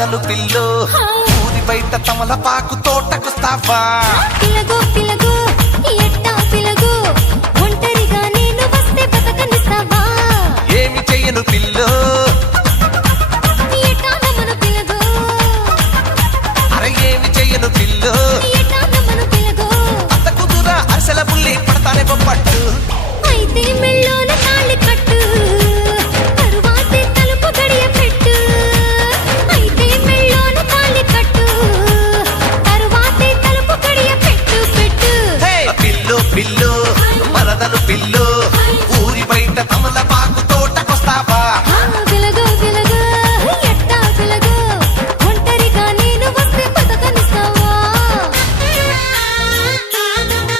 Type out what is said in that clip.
వదలు పిల్లో ఊరి బయట తమలపాకు తోటకొస్తావా పిలగో పిలగో ఎట్టా పిలగో ఒంటరిగా నేను వస్తే బతకనిస్తావా ఏమి చెయ్యను పిల్లో ఎట్టా నమ్మను పిలగో అరే ఏమి చెయ్యను పిల్లో ఎట్టా నమ్మను పిలగో అంత కుదురా అరసల బుల్లి పడతానే బొప్పట్టు అయితే